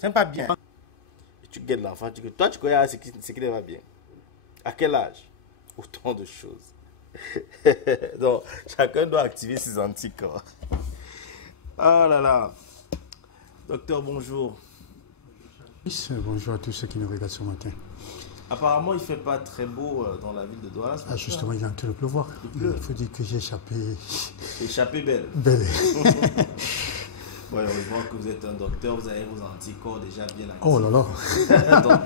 C'est pas bien. Et tu guettes l'enfant, tu dis, toi, tu connais ce qui ne va bien. À quel âge? Autant de choses. Donc, chacun doit activer ses anticorps. Oh là là. Docteur, bonjour. Bonjour à tous ceux qui nous regardent ce matin. Apparemment, il ne fait pas très beau dans la ville de Douala. Ah, justement, il est en train de pleuvoir. Il faut dire que j'ai échappé. Échappé belle. Belle. Ouais, heureusement que vous êtes un docteur, vous avez vos anticorps déjà bien actifs. Oh là là. Donc,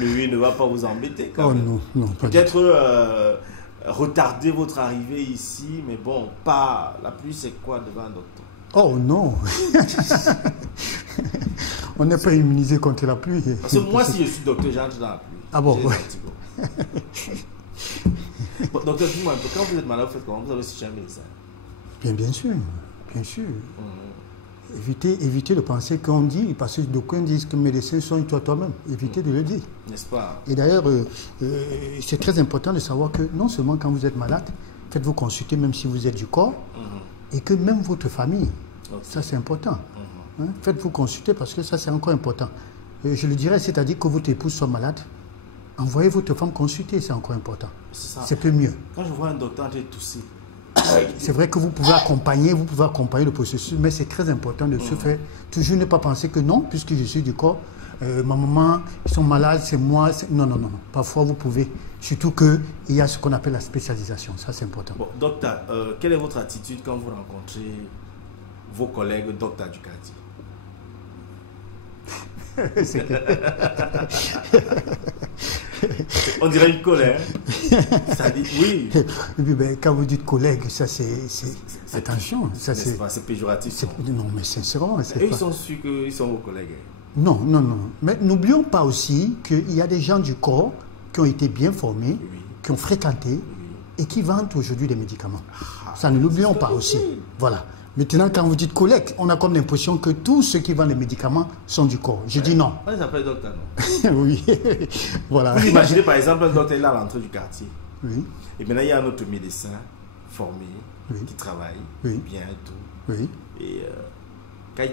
lui ne va pas vous embêter quand même. Non, non, pas peut-être retarder votre arrivée ici, mais bon, pas. La pluie, c'est quoi devant un docteur? Oh non. On n'est pas immunisé contre la pluie. Parce que moi, si je suis docteur, j'entre dans la pluie. Ah bon, ouais. Bon, docteur, dis-moi un peu, quand vous êtes malade, vous faites comment? Vous avez aussi un médecin? Bien sûr, bien sûr. Évitez de penser qu'on dit, parce que d'aucuns disent que médecins sont toi-même. Évitez de le dire. N'est-ce pas? Et d'ailleurs, c'est très important de savoir que non seulement quand vous êtes malade, faites-vous consulter même si vous êtes du corps, et que même votre famille, ça c'est important. Hein? Faites-vous consulter parce que ça c'est encore important. Je le dirais, c'est-à-dire que votre épouse soit malade, envoyez votre femme consulter, c'est encore important. C'est peu mieux. Quand je vois un docteur en train de tousser, c'est vrai que vous pouvez accompagner le processus, mais c'est très important de se faire. Toujours ne pas penser que non, puisque je suis du corps, ma maman, ils sont malades, c'est moi. Non, non, non. Parfois, vous pouvez. Surtout qu'il y a ce qu'on appelle la spécialisation. Ça, c'est important. Bon, docteur, quelle est votre attitude quand vous rencontrez vos collègues docteurs du quartier? On dirait une colère. Ça dit oui. Et puis, ben, quand vous dites collègue, ça c'est attention. C'est péjoratif. Non, mais sincèrement. Et ils sont sûrs qu'ils sont vos collègues. Non, non, non. Mais n'oublions pas aussi qu'il y a des gens du corps qui ont été bien formés, qui ont fréquenté et qui vendent aujourd'hui des médicaments. Ça, ne l'oublions pas aussi. Voilà. Maintenant, quand vous dites collègue, on a comme l'impression que tous ceux qui vendent les médicaments sont du corps. Je dis non. On les appelle docteur, non? Oui. Voilà. Vous imaginez par exemple un docteur là à l'entrée du quartier. Oui. Et maintenant, il y a un autre médecin formé qui travaille bien et tout. Oui. Et quand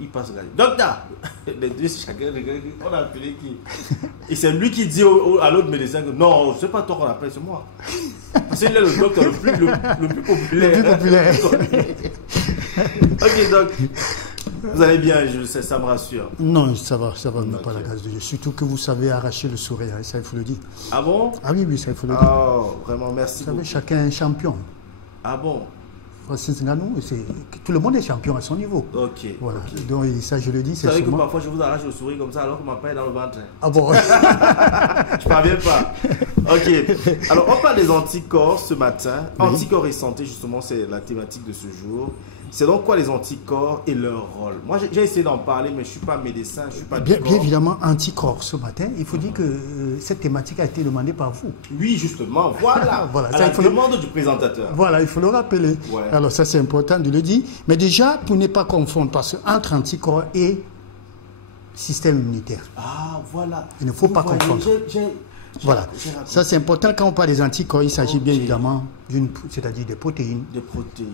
il passe au gars, docteur, les deux, chacun, on a appelé qui? Et c'est lui qui dit à l'autre médecin que non, c'est pas toi qu'on appelle, c'est moi. Parce qu'il est le docteur le plus populaire. Le plus populaire. Ok, donc, vous allez bien, ça me rassure. Non, ça va pas la grâce de Dieu. Surtout que vous savez arracher le sourire, ça il faut le dire. Ah bon? Ah oui, ça il faut le dire. Oh, vraiment, merci beaucoup. Vous savez, chacun est un champion. Ah bon? Tout le monde est champion à son niveau. Ok. Voilà. Okay. Donc ça, je le dis. Vous savez que parfois je vous arrache le sourire comme ça alors que ma paille est dans le ventre. Ah bon? Je parviens pas. Ok. Alors on parle des anticorps ce matin. Oui. Anticorps et santé, justement, c'est la thématique de ce jour. C'est donc quoi les anticorps et leur rôle? Moi, j'ai essayé d'en parler, mais je ne suis pas médecin, je ne suis pas bien évidemment, anticorps ce matin. Il faut dire que cette thématique a été demandée par vous. Oui, justement, voilà. Voilà. À la demande du présentateur. Voilà, il faut le rappeler. Ouais. Alors ça, c'est important de le dire. Mais déjà, pour ne pas confondre, parce qu'entre anticorps et système immunitaire. Ah, voilà. Il ne faut pas confondre. Voilà, ça c'est important. Quand on parle des anticorps, il s'agit bien évidemment c'est-à-dire des protéines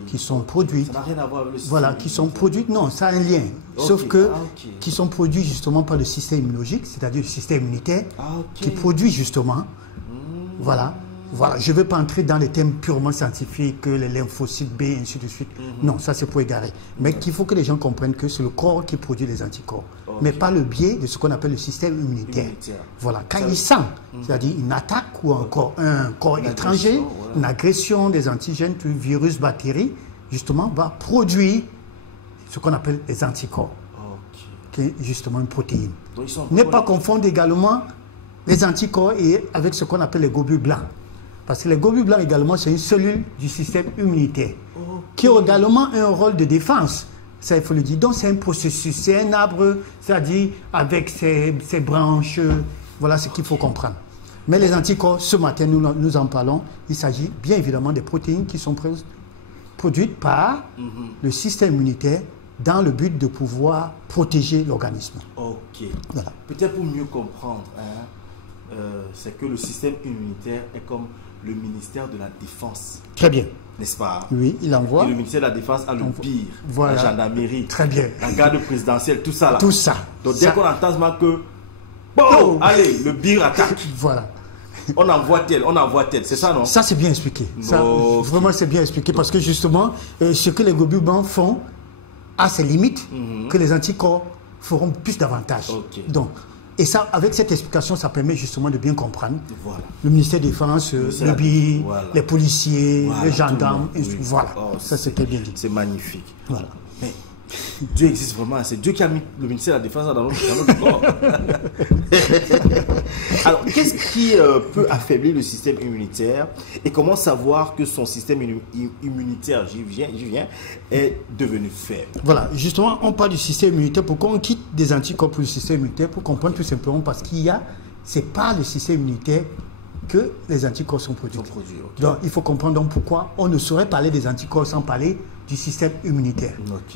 qui sont produites. Ça n'a rien à voir avec le système. Voilà, qui sont produites, non, ça a un lien. Sauf que qui sont produits justement par le système immunologique, c'est-à-dire le système immunitaire, qui produit justement. Voilà. Voilà, je ne vais pas entrer dans les thèmes purement scientifiques, les lymphocytes B, et ainsi de suite. Non, ça c'est pour égarer. Mais qu'il faut que les gens comprennent que c'est le corps qui produit les anticorps. Mais par le biais de ce qu'on appelle le système immunitaire. Voilà, quand il sent, c'est-à-dire une attaque ou encore un corps étranger, une agression des antigènes, virus, bactéries, justement, va produire ce qu'on appelle les anticorps, qui est justement une protéine. Ne pas confondre également les anticorps avec ce qu'on appelle les globules blancs. Parce que les globules blancs également, c'est une cellule du système immunitaire qui a également un rôle de défense. Ça, il faut le dire. Donc, c'est un processus, c'est un arbre, c'est-à-dire avec ses branches. Voilà ce qu'il faut comprendre. Mais les anticorps, ce matin, nous en parlons. Il s'agit bien évidemment des protéines qui sont produites par le système immunitaire dans le but de pouvoir protéger l'organisme. Ok. Voilà. Peut-être pour mieux comprendre, c'est que le système immunitaire est comme le ministère de la Défense. Très bien. N'est-ce pas? Oui, il envoie. Et le ministère de la Défense a le pire. Voilà. La gendarmerie. Très bien. La garde présidentielle, tout ça là. Tout ça. Donc ça. dès qu'on entend que, bon, allez, le BIR attaque. Voilà. On envoie tel, c'est ça non? Ça c'est bien expliqué. Ça, vraiment c'est bien expliqué parce que justement, ce que les globulins font a ses limites que les anticorps feront plus davantage. Donc, et ça, avec cette explication, ça permet justement de bien comprendre. Voilà. Le ministère de la Défense, le BIR, les policiers, les gendarmes, voilà. Ça c'était bien dit. C'est magnifique. Voilà. Mais Dieu existe vraiment, c'est Dieu qui a mis le ministère de la Défense dans notre corps. Alors, qu'est-ce qui peut affaiblir le système immunitaire et comment savoir que son système immunitaire, j'y viens, est devenu faible? Voilà, justement, on parle du système immunitaire. Pourquoi on quitte des anticorps pour le système immunitaire? Pour comprendre tout simplement parce qu'il y a, c'est par le système immunitaire que les anticorps sont produits. Donc, il faut comprendre donc pourquoi on ne saurait parler des anticorps sans parler du système immunitaire.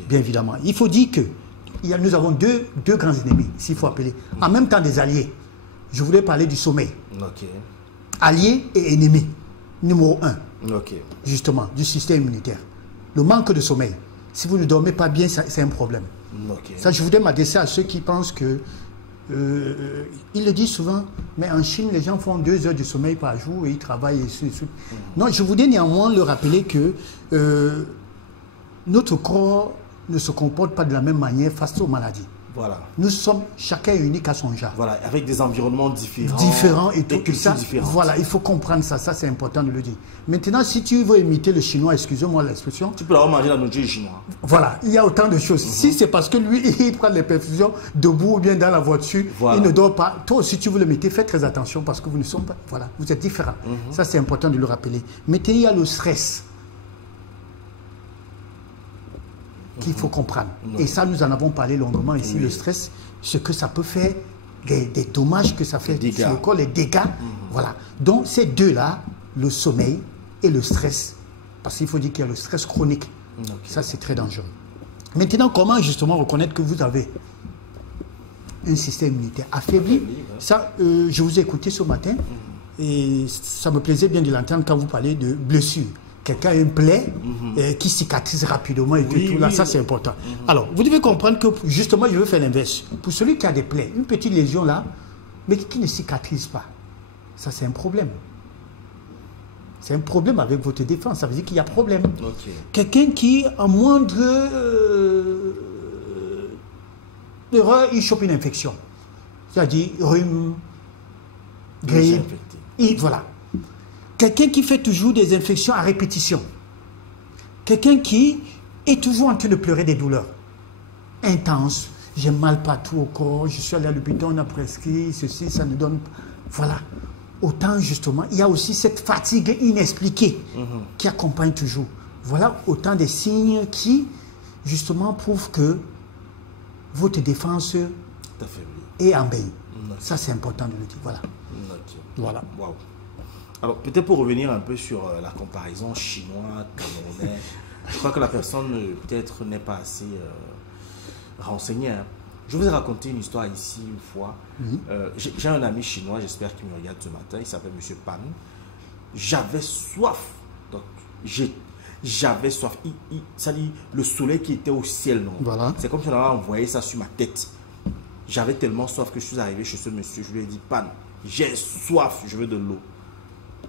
Bien évidemment. Il faut dire que nous avons deux grands ennemis, s'il faut appeler. En même temps des alliés. Je voulais parler du sommeil. Alliés et ennemis. Numéro 1. Justement, du système immunitaire. Le manque de sommeil. Si vous ne dormez pas bien, c'est un problème. Ça, je voudrais m'adresser à ceux qui pensent que ils le disent souvent, mais en Chine, les gens font 2 heures de sommeil par jour et ils travaillent et tout. Non, je voudrais néanmoins leur rappeler que notre corps ne se comporte pas de la même manière face aux maladies. Voilà. Nous sommes chacun unique à son genre. Voilà, avec des environnements différents. Différents et tout. Et ça, voilà, il faut comprendre ça. Ça, c'est important de le dire. Maintenant, si tu veux imiter le chinois, excusez-moi l'expression. Tu peux avoir mangé la nourriture chinoise. Voilà, il y a autant de choses. Si c'est parce que lui, il prend les perfusions debout ou bien dans la voiture, il ne dort pas. Toi aussi, tu veux le mettre, fais très attention parce que vous ne sommes pas. Voilà, vous êtes différents. Ça, c'est important de le rappeler. Maintenant, il y a le stress qu'il faut comprendre. Et ça, nous en avons parlé longuement ici, le stress, ce que ça peut faire, des dommages que ça fait sur le corps, les dégâts. Voilà. Donc, ces deux-là, le sommeil et le stress, parce qu'il faut dire qu'il y a le stress chronique. Ça, c'est très dangereux. Maintenant, comment justement reconnaître que vous avez un système immunitaire affaibli? Ça, je vous ai écouté ce matin et ça me plaisait bien de l'entendre quand vous parlez de blessures. Quelqu'un a une plaie qui cicatrise rapidement et tout là, ça c'est important. Alors, vous devez comprendre que justement, je veux faire l'inverse. Pour celui qui a des plaies, une petite lésion là, mais qui ne cicatrise pas, ça c'est un problème. C'est un problème avec votre défense, ça veut dire qu'il y a problème. Quelqu'un qui, en moindre erreur, il chope une infection. C'est-à-dire rhume, grippe, voilà. Quelqu'un qui fait toujours des infections à répétition. Quelqu'un qui est toujours en train de pleurer des douleurs intenses. J'ai mal partout au corps, je suis allé à l'hôpital, on a prescrit, ceci, ça ne donne pas. Voilà. Autant justement, il y a aussi cette fatigue inexpliquée qui accompagne toujours. Voilà autant des signes qui justement prouvent que votre défense est en bain. Ça c'est important de le dire. Voilà. Voilà. Wow. Alors, peut-être pour revenir un peu sur la comparaison chinois-camerounais, je crois que la personne peut-être n'est pas assez renseignée. Hein. Je vous ai raconté une histoire ici une fois. J'ai un ami chinois, j'espère qu'il me regarde ce matin, il s'appelle M. Pan. J'avais soif. Donc, j'avais soif. Ça dit, le soleil qui était au ciel, non. Voilà. C'est comme si on avait envoyé ça sur ma tête. J'avais tellement soif que je suis arrivé chez ce monsieur, je lui ai dit, Pan, j'ai soif, je veux de l'eau.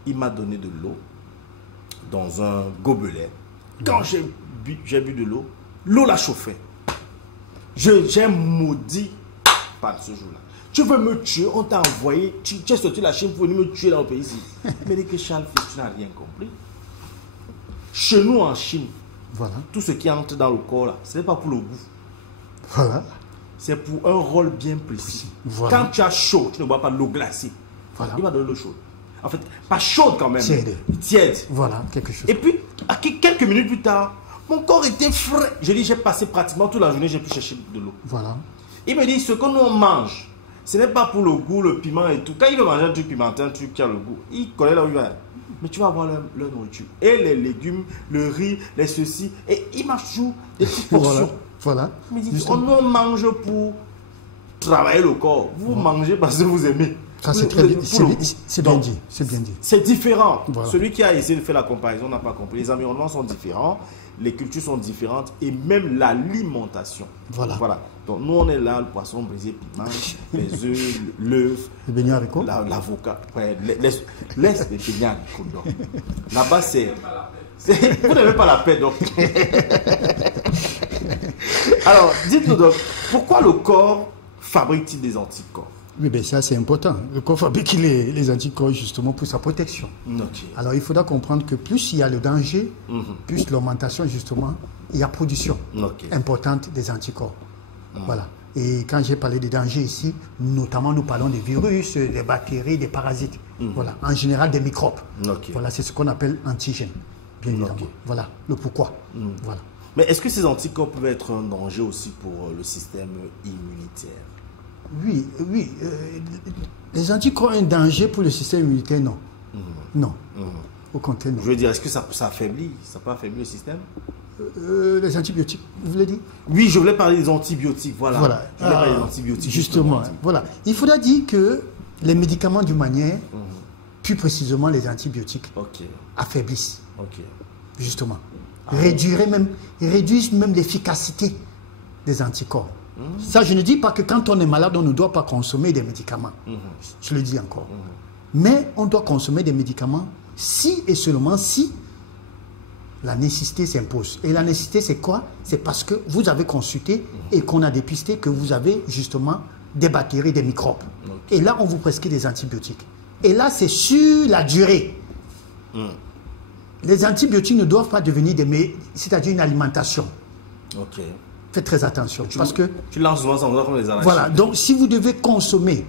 Il m'a donné de l'eau dans un gobelet. Quand j'ai bu de l'eau, l'eau l'a chauffé. J'ai maudit par ce jour-là. Tu veux me tuer, on t'a envoyé, tu es sorti de la Chine pour venir me tuer dans le pays ici. Mais dit que Charles, tu n'as rien compris. Chez nous en Chine, tout ce qui entre dans le corps là, ce n'est pas pour le goût. Voilà. C'est pour un rôle bien précis. Quand tu as chaud, tu ne bois pas de l'eau glacée. Il va donner l'eau chaude. En fait, pas chaude quand même. Tiède. Voilà, quelque chose. Et puis, quelques minutes plus tard, mon corps était frais. Je dis, j'ai passé pratiquement toute la journée, j'ai pu chercher de l'eau. Voilà. Il me dit, ce que nous on mange, ce n'est pas pour le goût, le piment et tout. Quand il veut manger un truc pimenté, un truc qui a le goût, il connaît là où il va. Mais tu vas avoir leur nourriture. Et les légumes, le riz, les ceci. Et il mange toujours des petites portions. Voilà. Il me dit, on mange pour travailler le corps. Vous mangez parce que vous aimez. Ça, c'est très bien. C'est bien dit. C'est bien dit. C'est différent. Voilà. Celui qui a essayé de faire la comparaison n'a pas compris. Les environnements sont différents, les cultures sont différentes et même l'alimentation. Voilà. Donc nous, on est là, le poisson brisé, piment, les œufs, l'œuf, Le beignet haricot. l'avocat. Ouais, laisse les beignets haricots. Là-bas, vous n'avez pas la paix, donc. Alors, dites-nous donc, pourquoi le corps fabrique-t-il des anticorps? Oui, bien ça c'est important. Le corps fabrique les anticorps justement pour sa protection. Okay. Alors il faudra comprendre que plus il y a le danger, plus l'augmentation justement, il y a production importante des anticorps. Voilà. Et quand j'ai parlé des dangers ici, notamment nous parlons des virus, des bactéries, des parasites. Voilà. En général des microbes. Voilà, c'est ce qu'on appelle antigènes. Bien évidemment. Voilà le pourquoi. Voilà. Mais est-ce que ces anticorps peuvent être un danger aussi pour le système immunitaire? Oui. Les anticorps ont un danger pour le système immunitaire, non. Non. Au contraire, non. Je veux dire, est-ce que ça affaiblit? Ça peut affaiblir le système? Les antibiotiques, vous voulez dire? Oui, je voulais parler des antibiotiques, voilà. Je voulais parler des antibiotiques. Justement, voilà. Il faudra dire que les médicaments d'une manière, plus précisément les antibiotiques, affaiblissent. Justement. Réduisent même l'efficacité des anticorps. Ça, je ne dis pas que quand on est malade, on ne doit pas consommer des médicaments. Je le dis encore. Mais on doit consommer des médicaments si et seulement si la nécessité s'impose. Et la nécessité, c'est quoi? C'est parce que vous avez consulté et qu'on a dépisté que vous avez justement des bactéries, des microbes. Et là, on vous prescrit des antibiotiques. Et là, c'est sur la durée. Les antibiotiques ne doivent pas devenir c'est-à-dire une alimentation. Faites très attention. Parce que tu lances souvent ça comme les arachides. Voilà. Donc, si vous devez consommer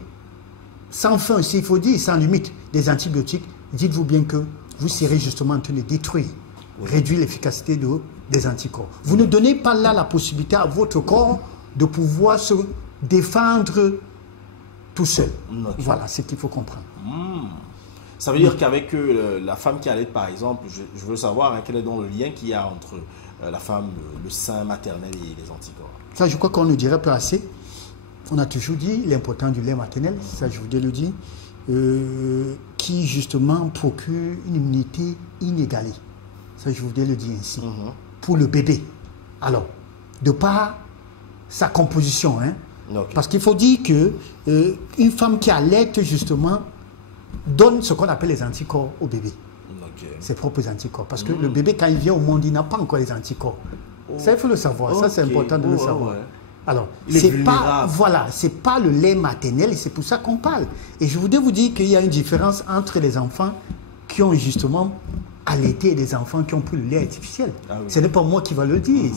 sans fin, s'il faut dire, sans limite, des antibiotiques, dites-vous bien que vous serez justement en train de détruire, réduire l'efficacité des anticorps. Vous ne donnez pas là la possibilité à votre corps de pouvoir se défendre tout seul. Voilà ce qu'il faut comprendre. Ça veut dire qu'avec la femme qui allait, par exemple, je veux savoir quel est donc le lien qu'il y a entre la femme, le sein maternel et les anticorps. Ça, je crois qu'on ne dirait pas assez. On a toujours dit l'importance du lait maternel, ça je voudrais le dire, qui justement procure une immunité inégalée. Ça, je voudrais le dire ainsi. Pour le bébé. Alors, de par sa composition, parce qu'il faut dire que une femme qui allaite justement donne ce qu'on appelle les anticorps au bébé. Ses propres anticorps. Parce que le bébé, quand il vient au monde, il n'a pas encore les anticorps. Ça, il faut le savoir. Ça, c'est important de le savoir. Alors, c'est pas le lait maternel et c'est pour ça qu'on parle. Et je voudrais vous dire qu'il y a une différence entre les enfants qui ont justement allaité et les enfants qui ont pris le lait artificiel. Ce n'est pas moi qui va le dire.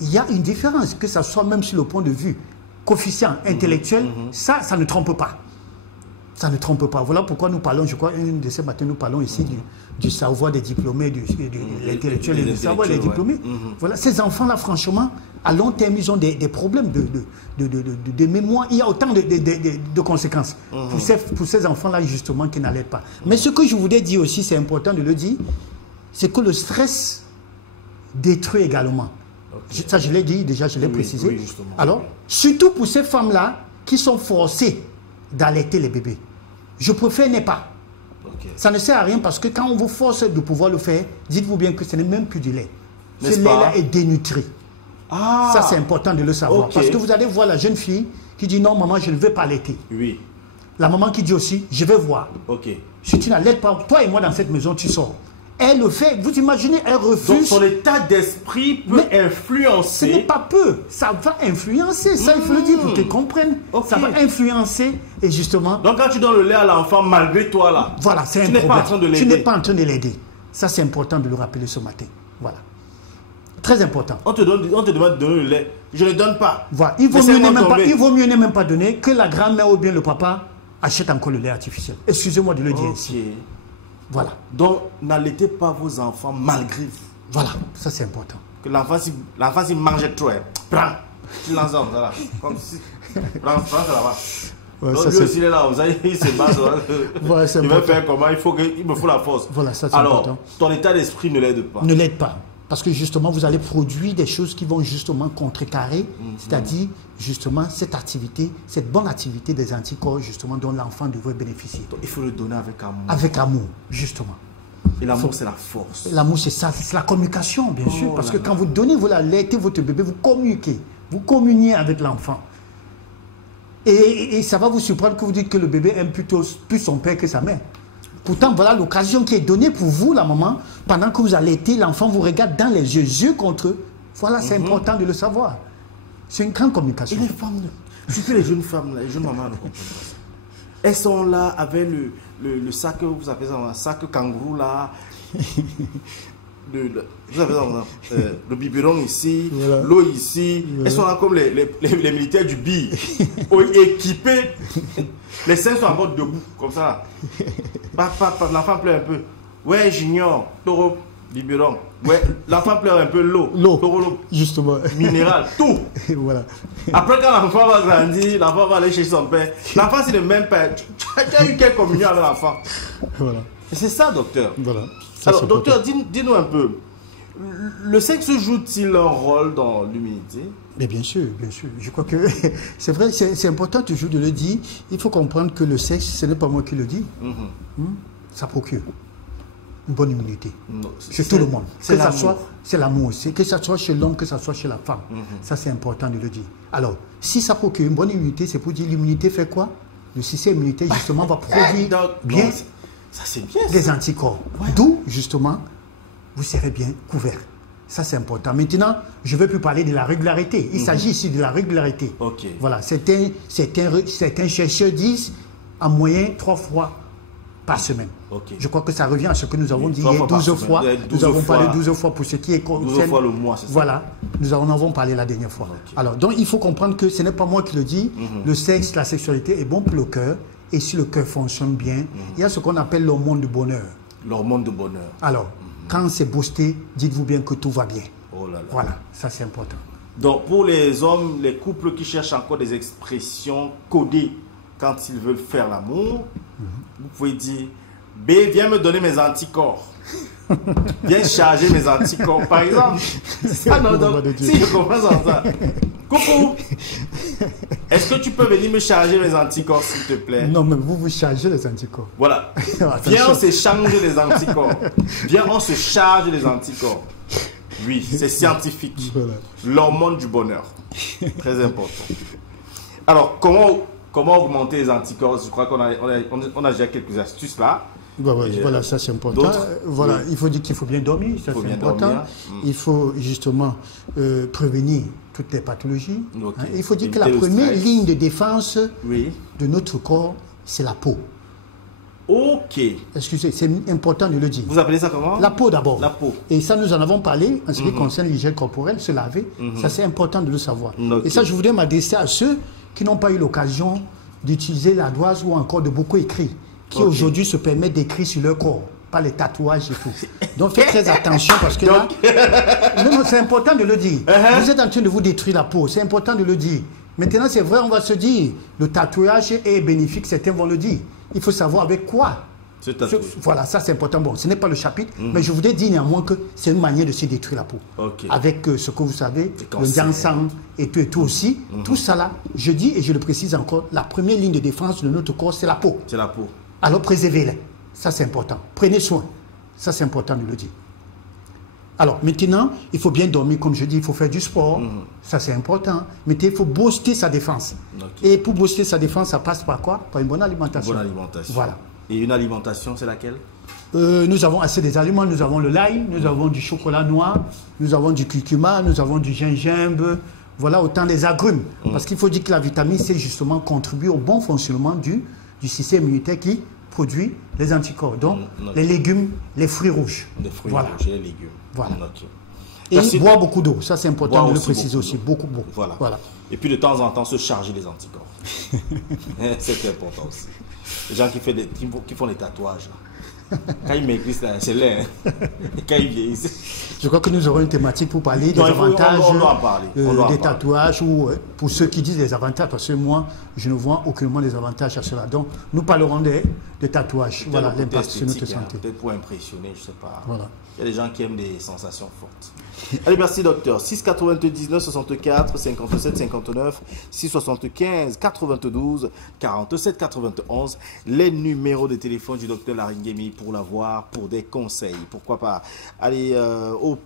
Il y a une différence, que ça soit même sur le point de vue coefficient intellectuel, ça ne trompe pas. Ça ne trompe pas. Voilà pourquoi nous parlons, je crois, une de ces matins, nous parlons ici du savoir des diplômés, de l'intellectuel et du savoir des diplômés. Voilà, ces enfants-là, franchement, à long terme, ils ont des problèmes de mémoire. Il y a autant de conséquences pour ces enfants-là, justement, qui n'allaitent pas. Mais ce que je voudrais dire aussi, c'est important de le dire, c'est que le stress détruit également. Ça, je l'ai dit, déjà, je l'ai précisé. Alors, surtout pour ces femmes-là qui sont forcées d'allaiter les bébés. Je préfère ne pas. Ça ne sert à rien parce que quand on vous force de pouvoir le faire, dites-vous bien que ce n'est même plus du lait. Ce lait-là est dénutri. Ça, c'est important de le savoir. Parce que vous allez voir la jeune fille qui dit non, maman, je ne veux pas allaiter. La maman qui dit aussi, je vais voir. Si tu n'allaites pas, toi et moi dans cette maison, tu sors. Elle le fait, vous imaginez, elle refuse. Donc son état d'esprit peut influencer. Ce n'est pas peu, ça va influencer. Ça, il faut le dire pour qu'ils comprennent. Ça va influencer et justement. Donc quand tu donnes le lait à l'enfant, malgré toi là, voilà, c'est un problème. Pas en train de l'aider. Tu n'es pas en train de l'aider. Ça, c'est important de le rappeler ce matin. Voilà. Très important. On te demande de donner le lait. Je ne le donne pas. Voilà. Il vaut mieux ne même pas donner que la grand-mère ou bien le papa achète encore le lait artificiel. Excusez-moi de le dire ainsi. Voilà. Donc, n'allaitez pas vos enfants malgré vous. Voilà, ça c'est important. Que l'enfant, s'il mangeait trop, prends. Tu lances ça, voilà. Comme si. Prends ça là-bas. Donc, lui aussi, il est là, vous savez, il se bat. Il va faire comment il me faut la force. Voilà, ça c'est important. Alors, ton état d'esprit ne l'aide pas. Ne l'aide pas. Parce que justement, vous allez produire des choses qui vont justement contrecarrer, c'est-à-dire justement cette activité, cette bonne activité des anticorps justement dont l'enfant devrait bénéficier. Donc, il faut le donner avec amour. Avec amour, justement. Et l'amour, c'est la force. L'amour, c'est ça, c'est la communication, bien sûr. Parce que quand vous donnez, vous allaitez votre bébé, vous communiquez, vous communiez avec l'enfant. Et ça va vous surprendre que vous dites que le bébé aime plutôt plus son père que sa mère. Pourtant, voilà l'occasion qui est donnée pour vous, la maman, pendant que vous allaitez, l'enfant vous regarde dans les yeux contre eux. Voilà, c'est important de le savoir. C'est une grande communication. Et les femmes, surtout les jeunes femmes, les jeunes mamans ne comprennent pas ça. Elles sont là avec le sac, vous appelez ça un sac kangourou là. Vous avez le biberon ici, voilà. L'eau ici. Voilà. Elles sont là comme les militaires du BI, équipés. Les seins sont encore debout, comme ça. L'enfant pleure un peu. Ouais, junior, taureau, biberon. Ouais, l'enfant pleure un peu, l'eau. L'eau, justement. Minéral, tout. Voilà. Après, quand l'enfant va grandir, l'enfant va aller chez son père. L'enfant, c'est le même père. Tu as eu quelle communion avec l'enfant? Voilà. Et c'est ça, docteur. Voilà. Ça, alors, docteur, dis-nous un peu. Le sexe joue-t-il un rôle dans l'immunité? Mais bien sûr, bien sûr. Je crois que c'est vrai, c'est important toujours de le dire. Il faut comprendre que le sexe, ce n'est pas moi qui le dis. Ça procure une bonne immunité. Chez tout le monde. C'est l'amour. C'est l'amour aussi. Que ce soit chez l'homme, que ce soit chez la femme. Ça, c'est important de le dire. Alors, si ça procure une bonne immunité, c'est pour dire l'immunité fait quoi? Le système immunitaire, justement, va produire bien. Ça, c'est bien. Des anticorps. Ouais. D'où, justement, vous serez bien couvert. Ça, c'est important. Maintenant, je ne veux plus parler de la régularité. Il s'agit ici de la régularité. Okay. Voilà. Certains chercheurs disent en moyenne 3 fois par semaine. Okay. Je crois que ça revient à ce que nous avons dit hier 12 fois. Nous avons parlé 12 fois pour ce qui est... 12 fois le mois, c'est ça? Voilà. Nous en avons parlé la dernière fois. Okay. Alors, donc, il faut comprendre que ce n'est pas moi qui le dis. Le sexe, la sexualité est bon pour le cœur. Et si le cœur fonctionne bien, il y a ce qu'on appelle l'hormone de bonheur. L'hormone de bonheur. Alors, quand c'est boosté, dites-vous bien que tout va bien. Oh là là. Voilà, ça c'est important. Donc, pour les hommes, les couples qui cherchent encore des expressions codées quand ils veulent faire l'amour, vous pouvez dire, B, viens me donner mes anticorps. Viens charger mes anticorps, par exemple. Ah non, donc, si je comprends ça. Coucou, est-ce que tu peux venir me charger mes anticorps, s'il te plaît? Non, mais vous chargez les anticorps. Voilà. Viens, on s'échange les anticorps. Viens, on se charge les anticorps. Oui, c'est scientifique. Voilà. L'hormone du bonheur. Très important. Alors, comment augmenter les anticorps? Je crois qu'on a déjà quelques astuces là. Voilà, ça c'est important. Voilà, oui. Il faut dire qu'il faut bien dormir, ça c'est important. Il faut justement prévenir toutes les pathologies. Okay. Hein. Il faut dire que la première ligne de défense de notre corps, c'est la peau. Ok. Excusez, c'est important de le dire. Vous appelez ça comment? La peau d'abord. La peau. Et ça, nous en avons parlé en ce qui concerne l'hygiène corporelle, se laver. Ça, c'est important de le savoir. Okay. Et ça, je voudrais m'adresser à ceux qui n'ont pas eu l'occasion d'utiliser l'ardoise ou encore de beaucoup écrire, qui aujourd'hui se permettent d'écrire sur leur corps, pas les tatouages et tout. Donc faites très attention parce que là, non, c'est important de le dire. Vous êtes en train de vous détruire la peau, c'est important de le dire. Maintenant, c'est vrai, on va se dire, le tatouage est bénéfique, certains vont le dire. Il faut savoir avec quoi. Voilà, ça c'est important. Bon, ce n'est pas le chapitre, mais je voudrais dire néanmoins que c'est une manière de se détruire la peau. Avec ce que vous savez, le ginseng et tout aussi. Tout ça là, je dis et je le précise encore, la première ligne de défense de notre corps, c'est la peau. C'est la peau. Alors préservez-la. Ça c'est important. Prenez soin. Ça c'est important de le dire. Alors maintenant, il faut bien dormir, comme je dis, il faut faire du sport. Ça c'est important. Mais il faut booster sa défense. Et pour booster sa défense, ça passe par quoi? Par une bonne alimentation. Une bonne alimentation. Voilà. Et une alimentation, c'est laquelle? Nous avons assez des aliments. Nous avons le l'ail, nous avons du chocolat noir, nous avons du curcuma, nous avons du gingembre. Voilà, autant des agrumes. Parce qu'il faut dire que la vitamine C, justement, contribue au bon fonctionnement du système immunitaire qui produit les anticorps. Donc, les légumes, les fruits rouges. Les fruits rouges et les légumes. Voilà. Et boire beaucoup d'eau. Ça, c'est important de le préciser aussi. Beaucoup. Voilà. Et puis, de temps en temps, se charger les anticorps. C'est important aussi. Les gens qui font des tatouages. Là. Quand ils maigrissent, c'est laid. Hein. Et quand ils vieillissent. Je crois que nous aurons une thématique pour parler des avantages des tatouages, ou pour ceux qui disent des avantages, parce que moi, je ne vois aucunement des avantages à cela. Donc, nous parlerons des tatouages, voilà, l'impact sur notre santé. Peut-être pour impressionner, je ne sais pas. Voilà. Il y a des gens qui aiment des sensations fortes. Allez, merci docteur. 699 64 57 59 675 92 47 91. Les numéros de téléphone du docteur Laringemi pour l'avoir, pour des conseils. Pourquoi pas. Allez, au